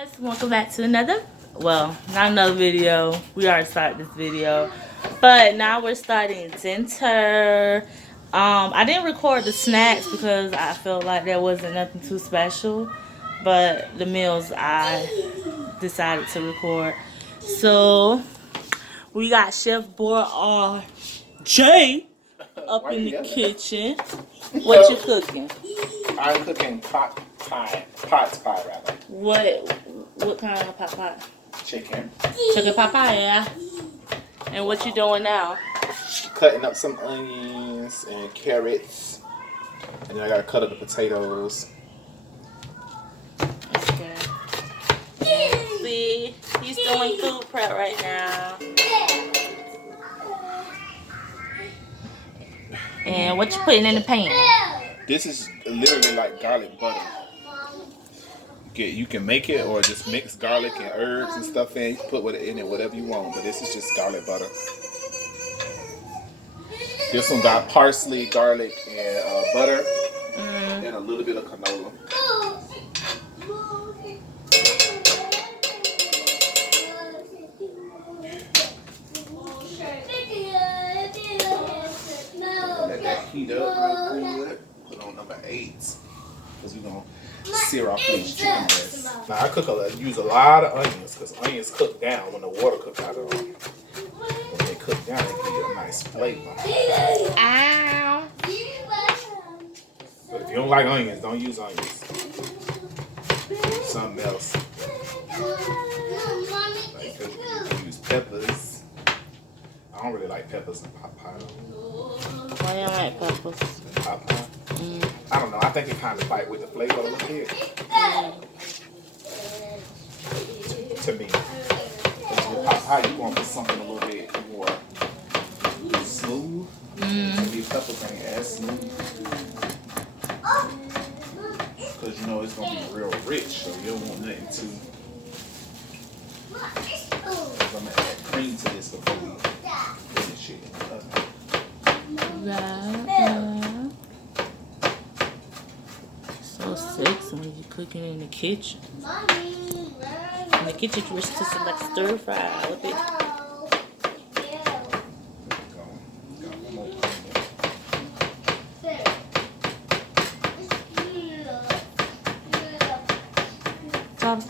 Guys, welcome back to not another video. We already started this video, but now we're starting dinner. I didn't record the snacks because I felt like there wasn't nothing too special, but the meals I decided to record. So we got Chef Boy J up in the kitchen. What you cooking? I'm cooking pot pie rather. What kind of pot pie? Chicken. Chicken pot pie, yeah. And what you doing now? Cutting up some onions and carrots. And then I gotta cut up the potatoes. Okay. See, he's doing food prep right now. And what you putting in the pan? This is literally like garlic butter. You can make it or just mix garlic and herbs and stuff in. You can put in it whatever you want, but this is just garlic butter. This one got parsley, garlic, and butter, and a little bit of canola. Let that heat up real good. Put on number 8 because we're gonna sear off these chicken breasts. Now I use a lot of onions because onions cook down when the water cooks out of them. When they cook down, they give you a nice flavor. Ow! But if you don't like onions, don't use onions. Use something else. Like you can use peppers. I don't really like peppers in pot pie though. Why you don't like peppers? In pot pie. I don't know. I think it kind of fight with the flavor a little bit. To me. With pot pie, you want something a little bit more smooth. These peppers ain't as smooth. Because you know it's going to be real rich, so you don't want nothing too. I'm going to add cream to this before we finish it in the oven. So sexy when you cooking in the kitchen. In the kitchen, you wish to some like stir fry with it. Top.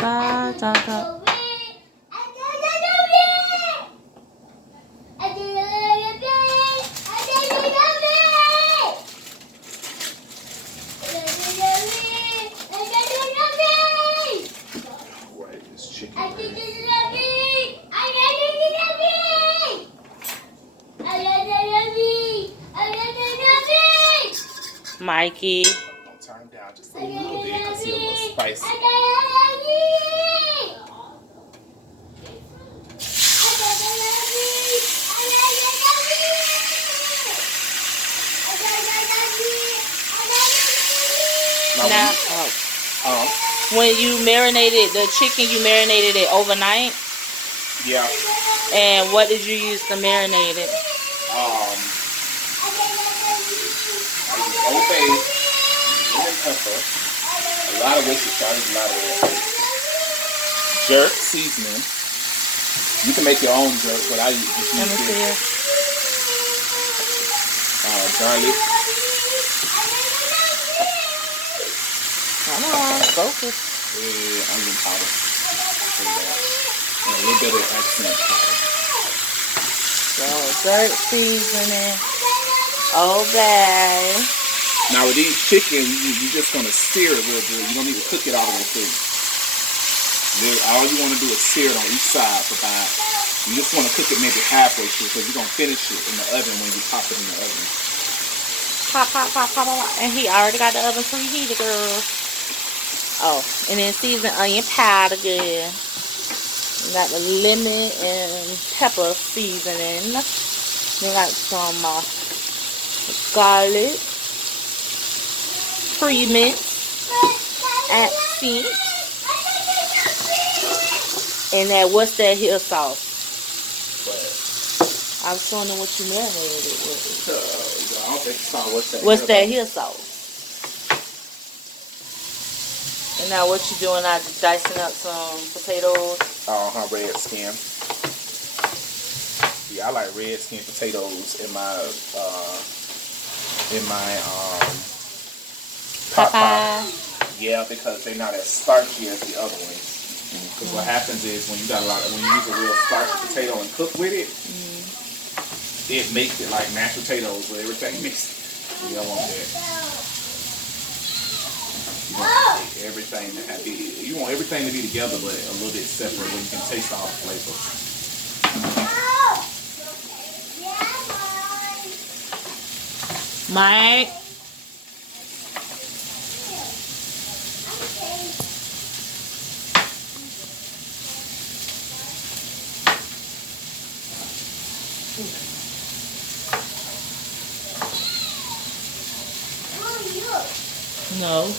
Mikey. Don't turn him down just a little bit because he's a little spicy. Now, when you marinated the chicken, you marinated it overnight? Yeah. And what did you use to marinate it? Old Bay, lemon pepper, a lot of Worcestershire, a lot of jerk seasoning. You can make your own jerk, but I just use this. Garlic. Come on, focus. Onion powder. And a little bit of accent powder. So, jerk seasoning. Oh, babe. Now with these chicken, you're just gonna sear it real good. You don't need to cook it all the way through. All you want to do is sear it on each side for about. You just want to cook it maybe halfway through because you're gonna finish it in the oven when you pop it in the oven. Pop. And he already got the oven preheated, girl. Oh, and then season onion powder, good. Got the lemon and pepper seasoning. Then got some garlic, pre-mix, accent, and that what's that here sauce? I was wondering what you marinated it with. I don't think you saw what's that. What's that here sauce? And now what you doing? I just dicing up some potatoes. Red skin. Yeah, I like red skin potatoes in my pot pie. Yeah, because they're not as starchy as the other ones. Because what happens is when you use a real starchy potato and cook with it, it makes it like mashed potatoes with everything mixed. You don't want that. You want everything to have you want everything to be together, but a little bit separate where you can taste all the flavor. Mike. No.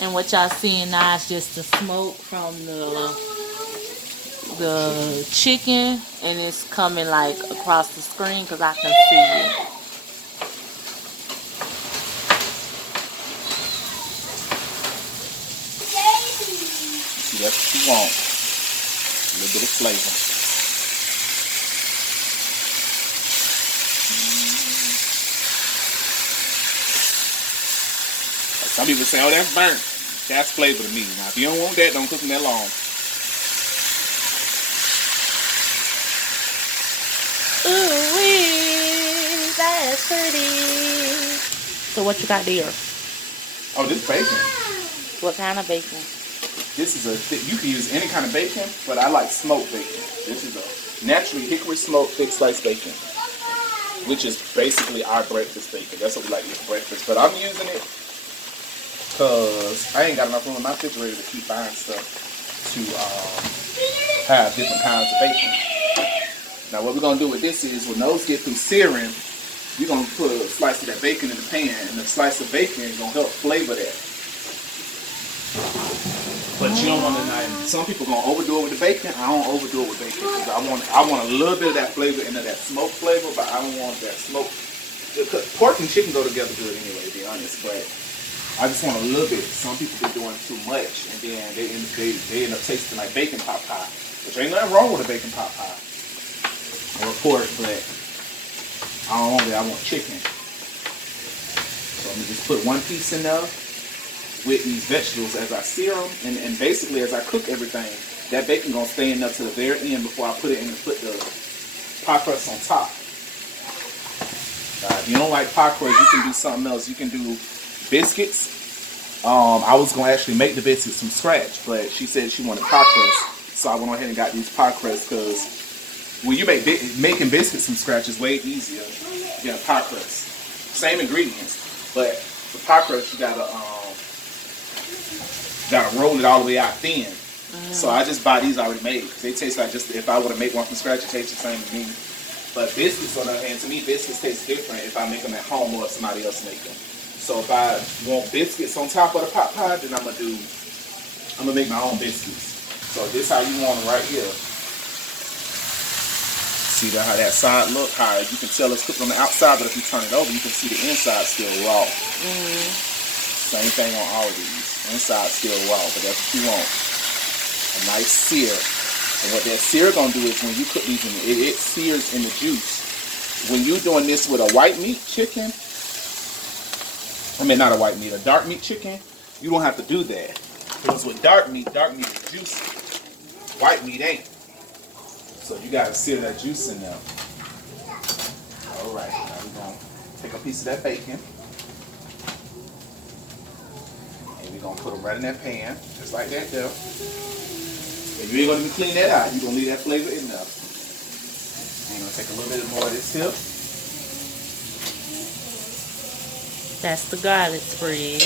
And what y'all seeing now is just the smoke from the chicken, and it's coming like across the screen because I can see it. See, that's what you want. A little bit of flavor. Some people say, oh, that's burnt. That's flavor to me. Now, if you don't want that, don't cook them that long. Ooh, wee, that's pretty. So what you got there? Oh, this bacon. What kind of bacon? This is you can use any kind of bacon, but I like smoked bacon. This is a naturally hickory smoked thick sliced bacon, which is basically our breakfast bacon. That's what we like to eat for breakfast. But I'm using it because I ain't got enough room in my refrigerator to keep buying stuff to have different kinds of bacon. Now what we're going to do with this is when those get through searing, you're going to put a slice of that bacon in the pan, and the slice of bacon is going to help flavor that. But you don't want to, some people going to overdo it with the bacon. I don't overdo it with bacon because I want a little bit of that flavor into that smoke flavor, but I don't want that smoke. Pork and chicken go together good anyway, to be honest, but I just want a little bit. Some people be doing too much, and then they end up tasting like bacon pot pie, which ain't nothing wrong with a bacon pot pie or a pork, but I don't want that. I want chicken. So I'm gonna just put one piece in there with these vegetables as I sear them, and basically as I cook everything, that bacon gonna stay in there to the very end before I put it in and put the pie crust on top. If you don't like pie crust, you can do something else. You can do biscuits. I was gonna actually make the biscuits from scratch, but she said she wanted pie crust, so I went ahead and got these pie crusts because when you making biscuits from scratch is way easier than a pie crust. Same ingredients, but the pie crust you gotta roll it all the way out thin. So I just buy these already made. They taste like just if I were to make one from scratch, it tastes the same to me. But biscuits, on the other hand, to me, biscuits taste different if I make them at home or if somebody else make them. So if I want biscuits on top of the pot pie, then I'm gonna make my own biscuits. So this how you want them right here. See how that side look? How you can tell it's cooked on the outside, but if you turn it over, you can see the inside still raw. Same thing on all of these. Inside still raw, but that's what you want. A nice sear. And what that sear gonna do is when you cook these, it sears in the juice. When you're doing this with a white meat chicken, not a white meat, a dark meat chicken, you don't have to do that. Because with dark meat is juicy. White meat ain't. So you gotta sear that juice in there. Alright, now we're gonna take a piece of that bacon. And we're gonna put them right in that pan, just like that there. And you ain't gonna even clean that out. You're gonna leave that flavor in there. And you're gonna take a little bit more of this here. That's the garlic spread.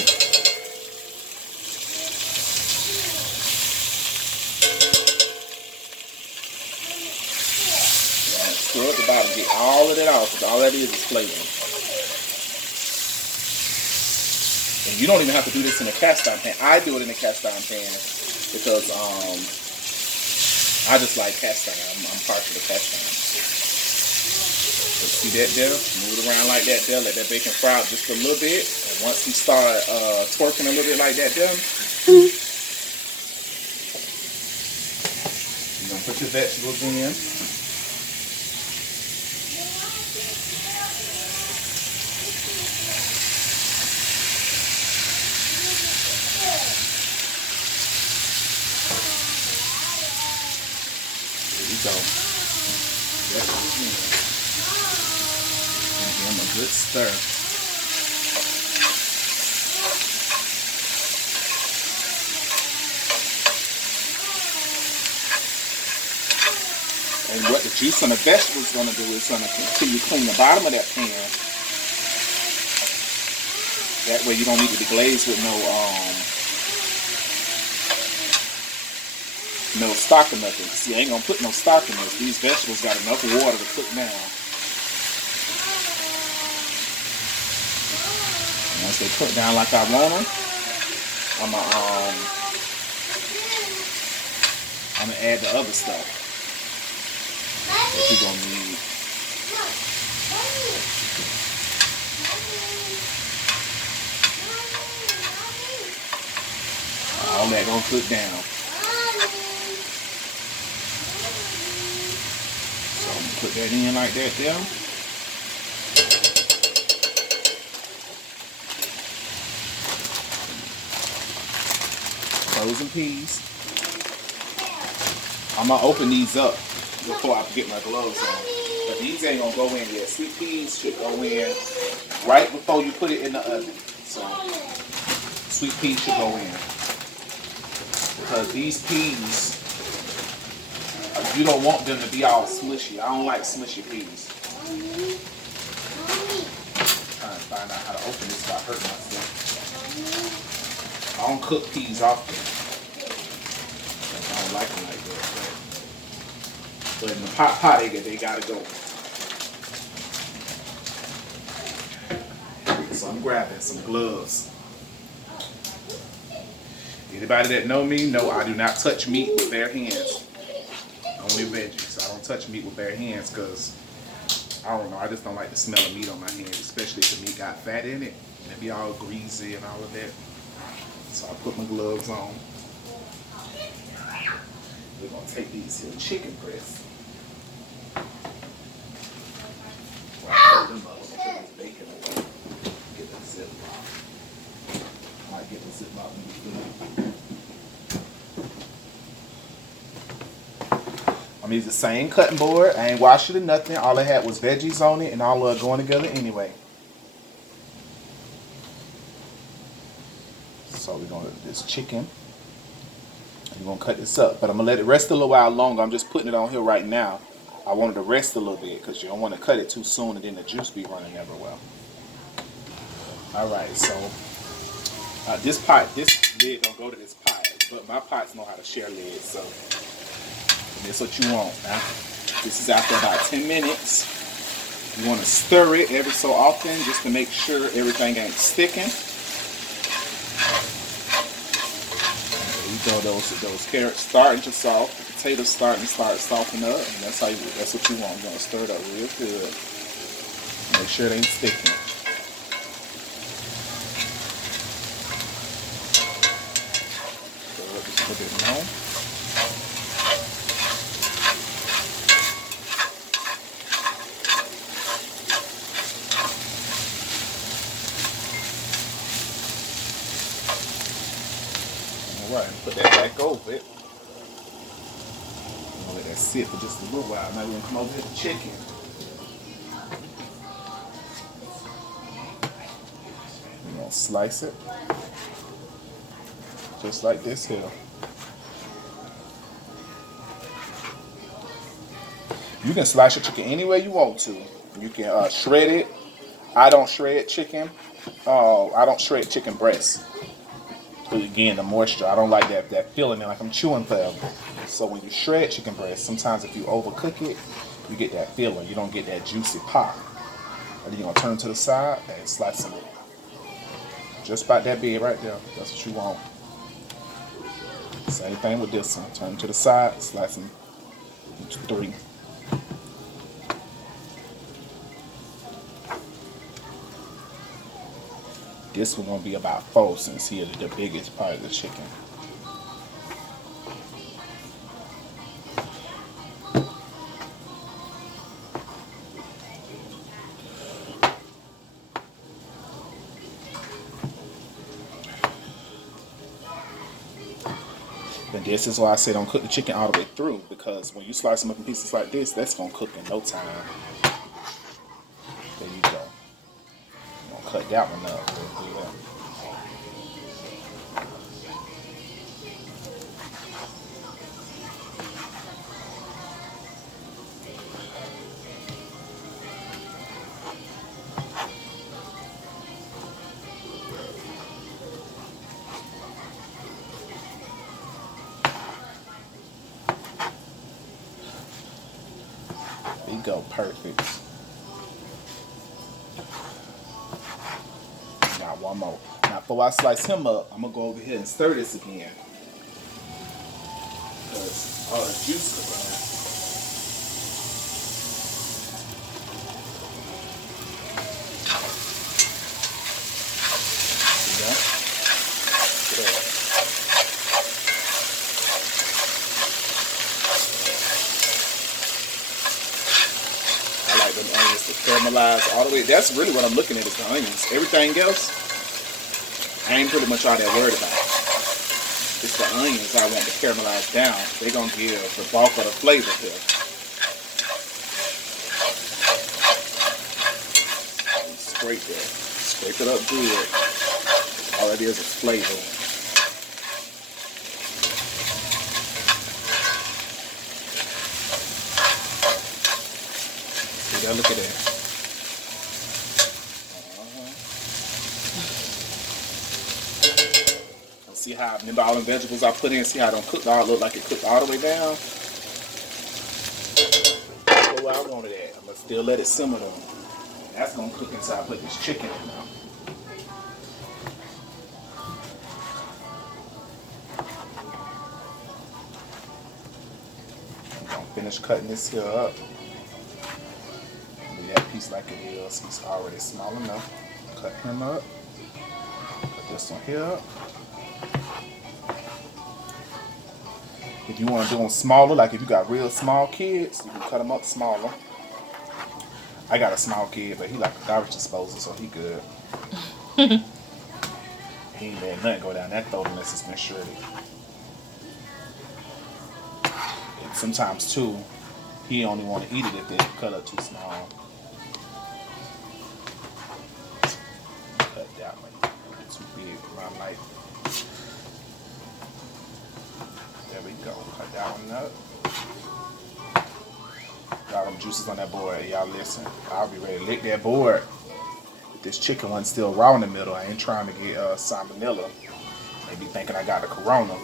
Stir at the bottom, get all of that off, because all that is flavor. And you don't even have to do this in a cast iron pan. I do it in a cast iron pan because I just like cast iron. I'm partial to cast iron. See that there? Move it around like that there. Let that bacon fry out just a little bit. And once we start twerking a little bit like that there, you're going to put your vegetables in. There we go. Vegetables in. And give them a good stir. And what the juice on the vegetables is going to do is going to continue to clean the bottom of that pan. That way you don't need to be glazed with no stock or nothing. See, I ain't going to put no stock in this. These vegetables got enough water to cook down. And once they cook down like I want them, I'm going to add the other stuff that you're going to need. All that going to cook down. So I'm going to put that in like that there. Frozen peas. I'm going to open these up before I get my gloves on. But these ain't going to go in yet. Sweet peas should go in right before you put it in the oven. So sweet peas should go in. Because these peas, you don't want them to be all smushy. I don't like smushy peas. I'm trying to find out how to open this without hurting myself. I don't cook peas often. I don't like them like that. But in the pot they gotta go. So I'm grabbing some gloves. Anybody that know me know I do not touch meat with bare hands. Only veggies. I don't touch meat with bare hands because I don't know. I just don't like the smell of meat on my hands, especially if the meat got fat in it and it be all greasy and all of that. So I put my gloves on. We're gonna take these here chicken breasts. Get the ziplock. Might get the ziplock. I'm using the same cutting board. I ain't washed it or nothing. All I had was veggies on it and all of it going together anyway. So we're gonna do this chicken. We're gonna cut this up, but I'm gonna let it rest a little while longer. I'm just putting it on here right now. I want it to rest a little bit because you don't want to cut it too soon and then the juice be running everywhere. Alright, so this lid don't go to this pot, but my pots know how to share lids, so that's what you want. Now, this is after about 10 minutes. You want to stir it every so often just to make sure everything ain't sticking. Those carrots starting to soft, the potatoes starting to soften up, and that's what you want. You want to stir it up real good. Make sure it ain't sticking. Stir it up just a little bit more. Alright, put that back over it. I'm gonna let that sit for just a little while. Now we're gonna come over here to the chicken. We're gonna slice it. Just like this here. You can slice your chicken any way you want to. You can shred it. I don't shred chicken. I don't shred chicken breast. Again, the moisture, I don't like that feeling like I'm chewing forever. So when you shred chicken breast, sometimes if you overcook it, you get that feeling. You don't get that juicy pop. And then you're gonna turn to the side and slice it. Just about that big right there. That's what you want. Same thing with this one. Turn to the side, slice them 3. This one gonna be about 4 since he is the biggest part of the chicken. And this is why I say don't cook the chicken all the way through, because when you slice them up in pieces like this, that's gonna cook in no time. There you go. I'm gonna cut that one up. There you go, perfect. Got one more. Now, before I slice him up, I'm gonna go over here and stir this again, because all the juice comes out. See that? Good. Them onions to caramelize all the way. That's really what I'm looking at, is the onions. Everything else, I ain't pretty much all that worried about. It's the onions I want to caramelize down. They're going to give the bulk of the flavor here. Scrape that. Scrape it up good. All it is flavor. Look at that. See how, remember all the vegetables I put in, see how it don't cook all, look like it cooked all the way down? That's where I wanted it. I'm going to still let it simmer though. That's going to cook until I put this chicken in now. I'm going to finish cutting this here up. That piece like it is, he's already small enough. Cut him up. Cut this one here up. If you want to do them smaller, like if you got real small kids, you can cut them up smaller. I got a small kid, but he like a garbage disposal, so he good. He ain't letting nothing go down that throat unless it's been shredded. And sometimes too, he only want to eat it if they cut up too small. Cut that one. Too big for my life. There we go. Cut that one up. Got them juices on that board. Y'all listen. I'll be ready to lick that board. If this chicken one's still raw in the middle, I ain't trying to get salmonella. They be thinking I got a corona.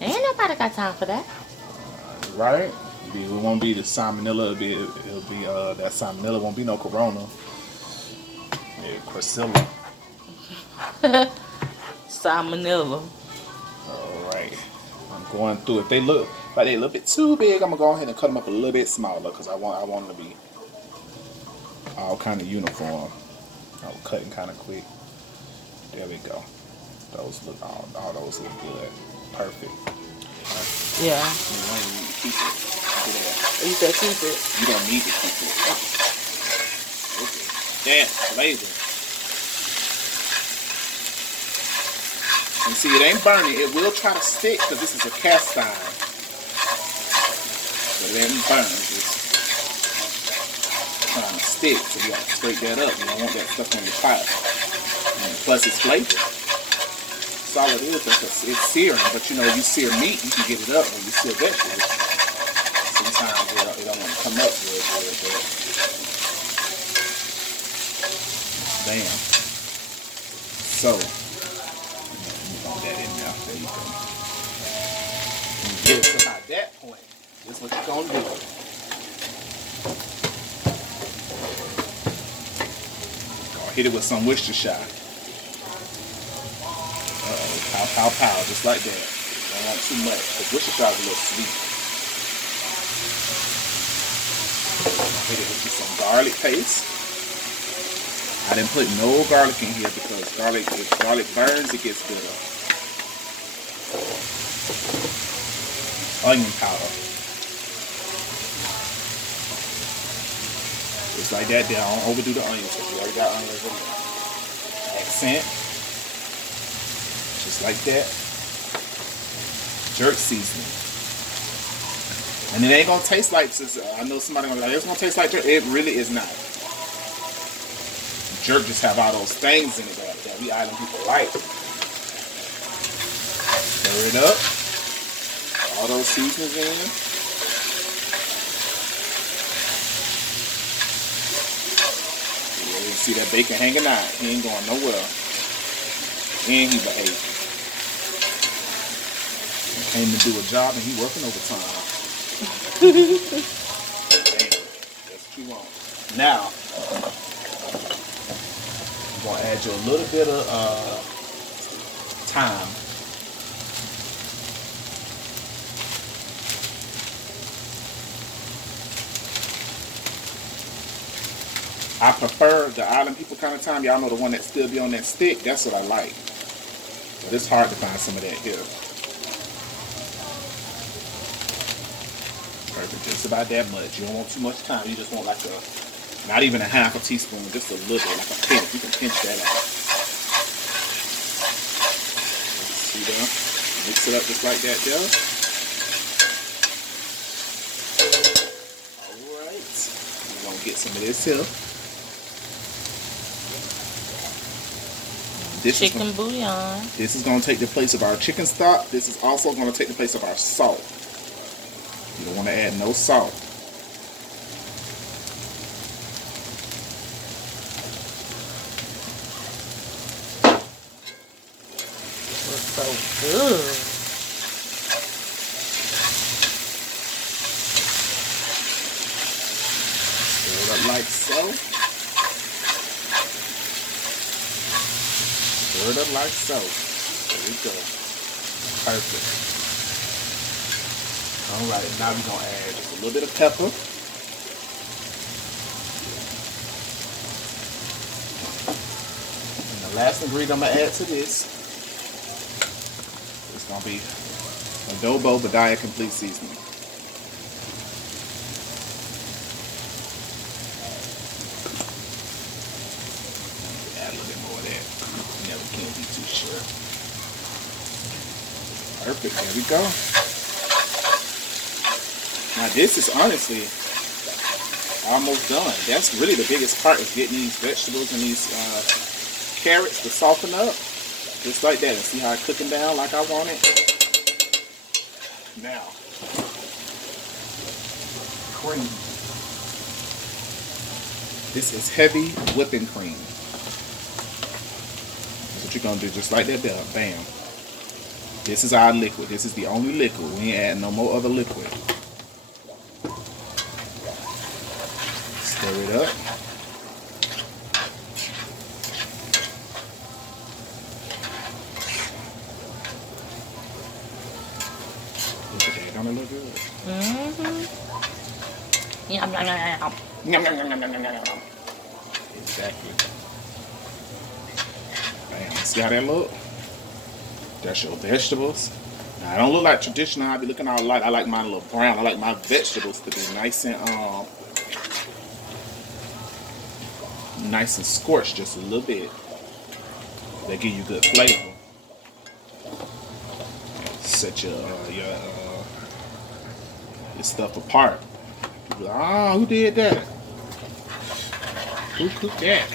Ain't nobody got time for that. Right? It won't be the salmonella. It'll be that salmonella won't be no corona. Yeah, Priscilla. Salmonella. Alright. I'm going through. If they look like they a little bit too big, I'm gonna go ahead and cut them up a little bit smaller, because I want them to be all kind of uniform. I was cutting kind of quick. There we go. Those look all those look good. Perfect. Yeah. You don't need to keep it. Look at that. You said keep it. You don't need to keep it. Look at that flavor. And see, it ain't burning. It will try to stick because this is a cast iron. But it ain't burn. It's trying to stick. So you got to scrape that up. You don't want that stuff on your pot. And plus, it's flavor. That's all it is. It's searing. But you know, you sear meat, you can get it up. When you sear vegetables, sometimes it don't want to come up real good. But bam. So. That in there. There you go. When you get to about that point, this is what you're gonna do. Gonna hit it with some Worcestershire. Pow, pow, pow, just like that. Don't want too much, because Worcestershire is a little sweet. Hit it with some garlic paste. I didn't put no garlic in here because if garlic burns, it gets bitter. Onion powder. Just like that there. I don't overdo the onions because we already got onions in there. Accent. Just like that. Jerk seasoning. And it ain't gonna taste like, I know somebody gonna be like, it's gonna taste like jerk. It really is not. Jerk just have all those things in it that we island people like. Stir it up. All those seasonings in. Yeah, you see that bacon hanging out. He ain't going nowhere. And he behaved. He came to do a job and he working overtime. Damn, that's what you want. Now, I'm gonna add you a little bit of thyme. I prefer the island people kind of thyme. Y'all know the one that still be on that stick. That's what I like. But it's hard to find some of that here. Perfect. Just about that much. You don't want too much thyme. You just want like not even a half a teaspoon, just a little, like a pinch. You can pinch that out. See there? Mix it up just like that there. Alright. We're going to get some of this here. Chicken bouillon. This is going to take the place of our chicken stock. This is also going to take the place of our salt. You don't want to add no salt. Looks so good. Stir it up like so. Stir it up like so. There we go. Perfect. Alright, now we're going to add just a little bit of pepper. And the last ingredient I'm going to add to this is going to be adobo Badaya complete seasoning. Add a little bit more of that. Never can be too sure. Perfect, there we go. Now this is honestly almost done. That's really the biggest part, is getting these vegetables and these carrots to soften up. Just like that. And see how it's cooking down like I want it? Now, cream. This is heavy whipping cream. That's what you're going to do, just like that there. Bam. This is our liquid. This is the only liquid. We ain't adding no more other liquid. Stir it up. Look at that. Don't it look good? Mm-hmm. Yum, yum, yum, yum. Yum, yum, yum, yum, yum, yum, yum. Exactly. Bam. See how that look? That's your vegetables. Now, I don't look like traditional. I be looking all light. I like mine a little brown. I like my vegetables to be nice and scorched just a little bit. They give you good flavor. Set your stuff apart. Who did that? Who cooked that?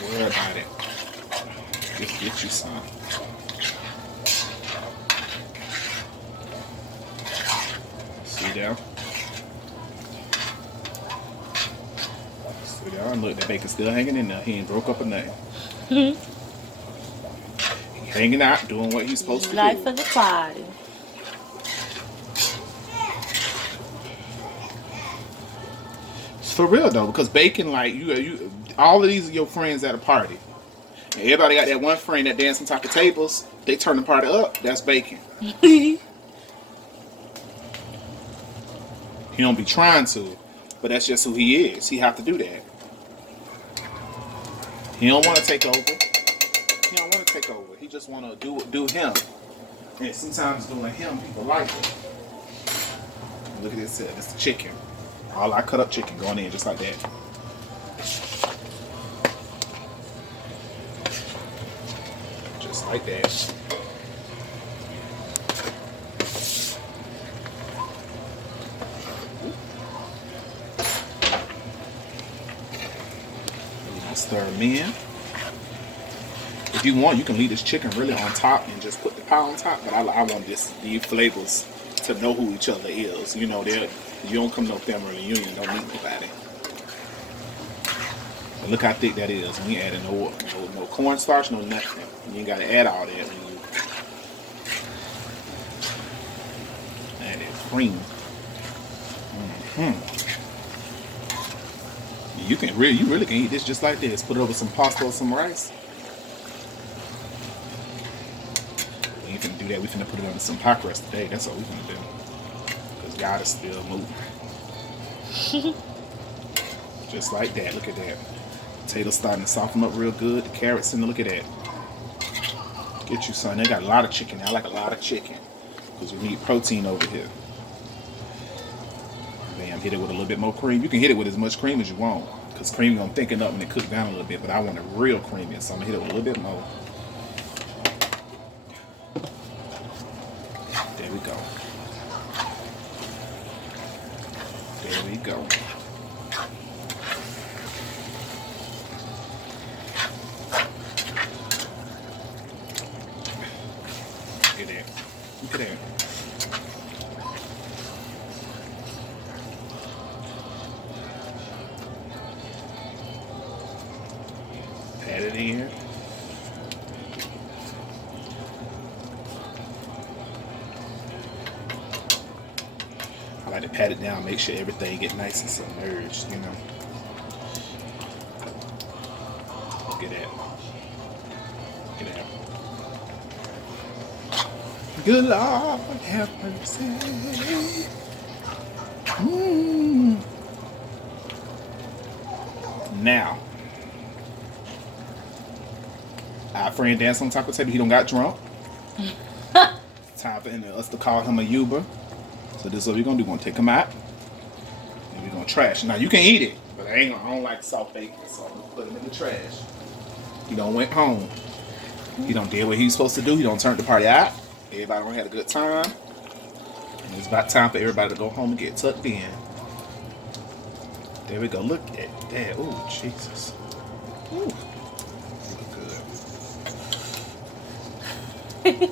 Don't worry about it. Just get you some. See there? See there? Look, that bacon's still hanging in there. He ain't broke up or nothing. He hanging out, doing what he's supposed to do. Life of the party. It's for real though, because bacon, like you, all of these are your friends at a party. And everybody got that one friend that dance on top of tables. They turn the party up. That's bacon. He don't be trying to, but that's just who he is. He have to do that. He don't want to take over. He don't want to take over. He just want to do him. And sometimes doing him, people like it. Look at this here. That's the chicken. All I cut up chicken going in just like that. Just like that. Stir them in. If you want, you can leave this chicken really on top and just put the pie on top. But I want these flavors to know who each other is. You know, you don't come to no family reunion, don't meet nobody. But look how thick that is. We ain't adding no cornstarch, no nothing. You ain't got to add all that. Add that cream. You really can eat this just like this. Put it over some pasta or some rice. We ain't finna do that. We finna put it on some pie crust today. That's what we finna do. Because God is still moving. Just like that. Look at that. Potatoes starting to soften up real good. The carrots in there. Look at that. Get you some. They got a lot of chicken. I like a lot of chicken. Because we need protein over here. Bam. Hit it with a little bit more cream. You can hit it with as much cream as you want. Because cream is going to thicken up when it cooks down a little bit. But I want it real creamy. So I'm going to hit it with a little bit more. There we go. There we go. Look at that. Look at that. Pat it in. I like to pat it down, make sure everything get nice and submerged, you know. Look at that. Look at that. Good Lord, have mercy. Now, our friend danced on top of the table. He don't got drunk. Time for us to call him a Uber. So this is what we're gonna do. We're gonna take him out and we're gonna trash. Now you can eat it, but I don't like salt bacon, so I'm gonna put him in the trash. He done went home. He done did what he's supposed to do. He done turned the party out. Everybody done had a good time. And it's about time for everybody to go home and get tucked in. There we go. Look at that. Oh, Jesus. Ooh. Look good.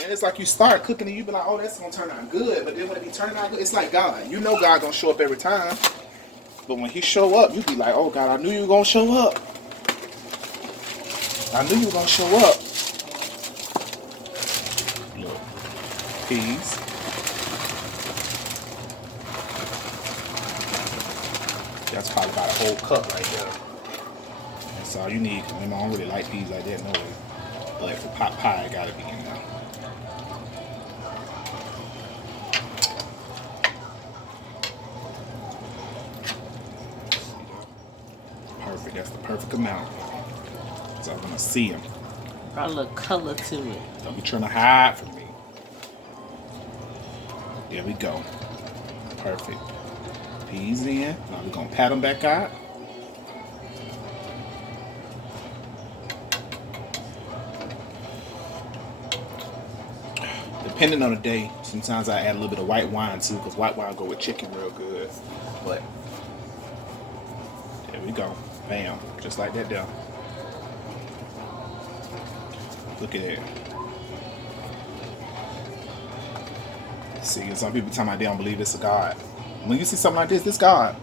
And it's like you start cooking and you be like, oh, that's gonna turn out good. But then when it be turning out good, it's like God. You know God gonna show up every time. But when he show up, you be like, oh God, I knew you were gonna show up. I knew you were gonna show up. Look, peas. That's probably about a whole cup right there. That's all you need. I don't really like peas like that, no way. But for pot pie, it gotta be in there. Perfect. That's the perfect amount. So I'm gonna see him. Got a little color to it. Don't be trying to hide from me. There we go. Perfect. Peas in. Now we're gonna pat them back out. Depending on the day, sometimes I add a little bit of white wine too, because white wine go with chicken real good. But there we go. Bam. Just like that there. Look at that. See, some people tell me they don't believe it's a God. When you see something like this God.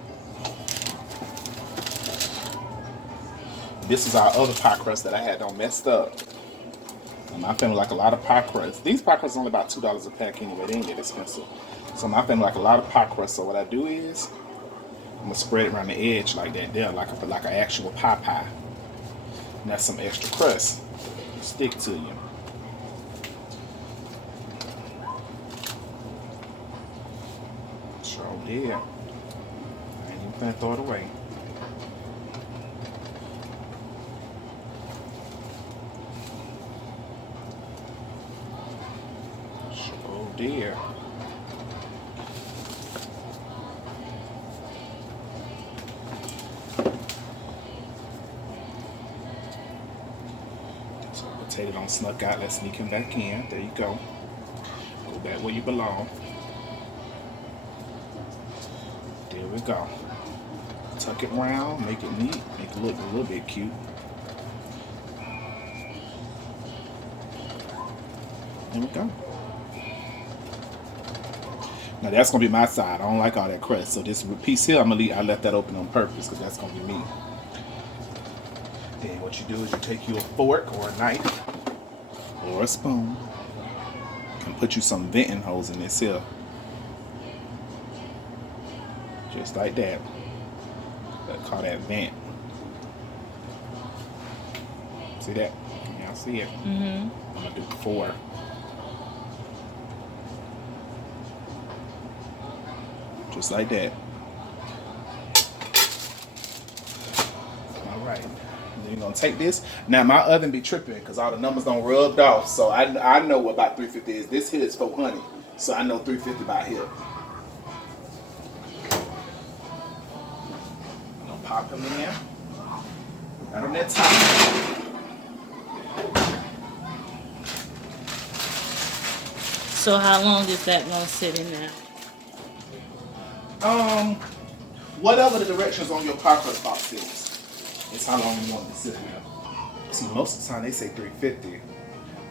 This is our other pie crust that I had done messed up. My family like a lot of pie crusts. These pie crusts are only about $2 a pack anyway. They ain't that expensive. So my family like a lot of pie crusts. So what I do is I'm gonna spread it around the edge like that there, like an actual pie. And that's some extra crust. Stick to you. Sure did. I ain't even gonna throw it away. Sure did. So potato don't snuck out. Let's sneak him back in. There you go. Go back where you belong. There we go. Tuck it round, make it neat, make it look a little bit cute. There we go. Now that's gonna be my side. I don't like all that crust. So this piece here, I left that open on purpose because that's gonna be me. Then what you do is you take you a fork or a knife or a spoon and put you some venting holes in this here. Just like that. Let's call that vent. See that? Can y'all see it? Mm-hmm. I'm gonna do 4. Just like that. All right. Then you're gonna take this. Now my oven be tripping because all the numbers don't rubbed off. So I know what about 350 is. This here is 400. So I know 350 by here. Pop them in there. Right on that top. So how long is that gonna sit in there? Whatever the directions on your pie crust box is how long you want it to sit in there. See, most of the time they say 350,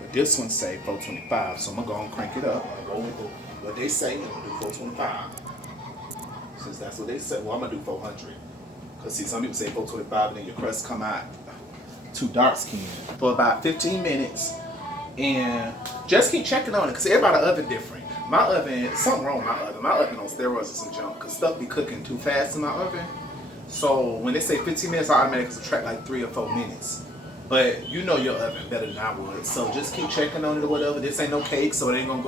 but this one say 425. So I'm gonna go and crank it up. I'm gonna go with what they say. I'm gonna do 425. Since that's what they said, well, I'm gonna do 400. Because see, some people say 425 and then your crust come out too dark skinned. For about 15 minutes. And just keep checking on it because everybody's oven different. My oven, something wrong with my oven. My oven on steroids or some junk because stuff be cooking too fast in my oven. So when they say 15 minutes, I automatically subtract like 3 or 4 minutes. But you know your oven better than I would. So just keep checking on it or whatever. This ain't no cake, so it ain't gonna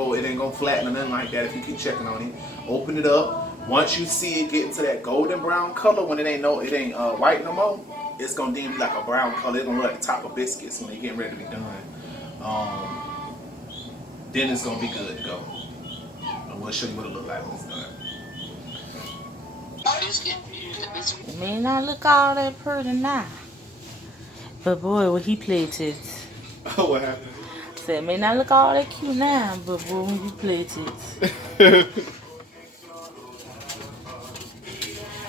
flatten or nothing like that if you keep checking on it. Open it up. Once you see it getting to that golden brown color, when it ain't white no more, it's gonna then be like a brown color. It's gonna look like the top of biscuits when they getting ready to be done. Then it's gonna be good to go. And we'll show you what it look like when it's done. It may not look all that pretty now, but boy, when he played it. Oh, what happened? Said it may not look all that cute now, but boy, when he played it.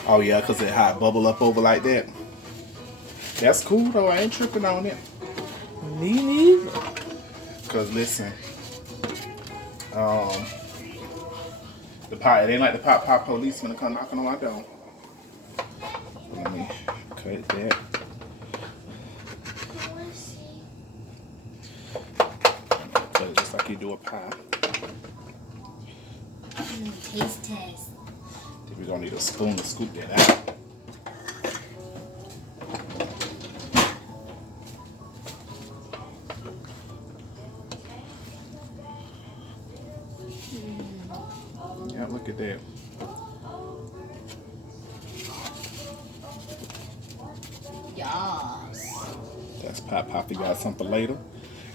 Oh yeah, cause it hot bubble up over like that. That's cool though. I ain't tripping on it. Me neither. Cause listen, the pot. It ain't like the pop police gonna come knocking on my door. Let me cut that. Cut it just like you do a pie. Taste test. Then we're gonna need a spoon to scoop that out. Yeah, look at that. Yes. That's pop. You got something for later.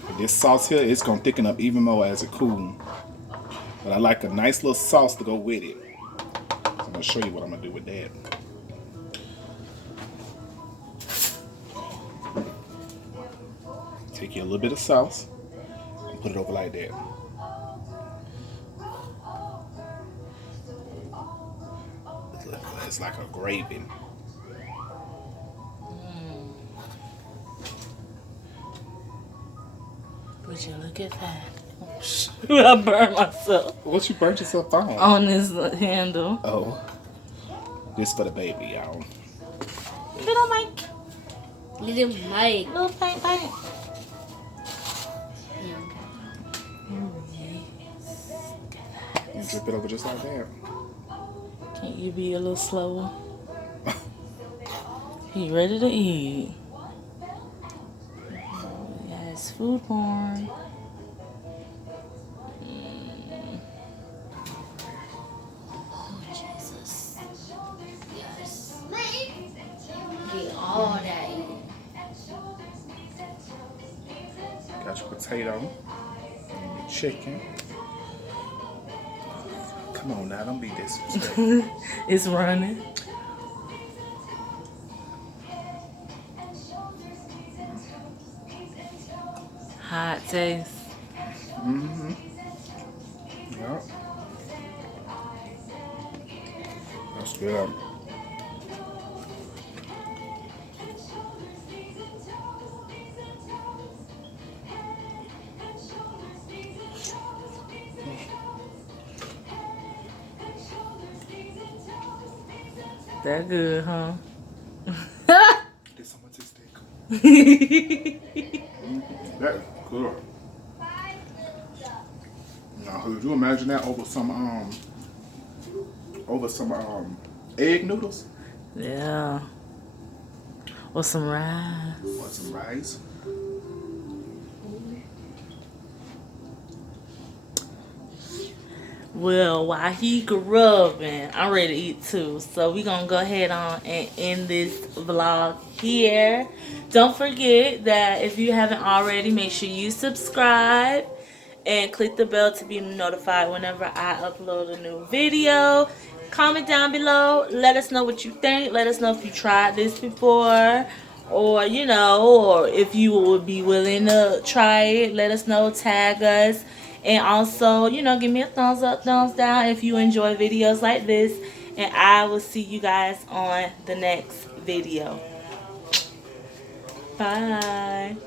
And this sauce here, it's gonna thicken up even more as it cools. But I like a nice little sauce to go with it. So I'm gonna show you what I'm gonna do with that. Take you a little bit of sauce and put it over like that. It's like a gravy. Would you look at that? Oh, shoot, I burned myself. What you burnt yourself on? On this handle. Oh. This for the baby, y'all. Little Mike. Little Mike. Little paint. You drip it over just like that. Can't you be a little slower? He ready to eat. Yes, food porn. Oh, Jesus. Yes. Get all that in. Got your potato and your chicken. Come on now, don't be disrespectful. It's running. Hot taste. Mm-hmm. Yep. That's good. That good, huh? Get some of this steak. That is good. Now, could you imagine that over some egg noodles Yeah. Or some rice. or some rice? Well, while he grubbing, I'm ready to eat too. So we gonna go ahead on and end this vlog here. Don't forget that if you haven't already, make sure you subscribe and click the bell to be notified whenever I upload a new video. Comment down below. Let us know what you think. Let us know if you tried this before, or or if you would be willing to try it. Let us know. Tag us. And also, give me a thumbs up, thumbs down if you enjoy videos like this. And I will see you guys on the next video. Bye.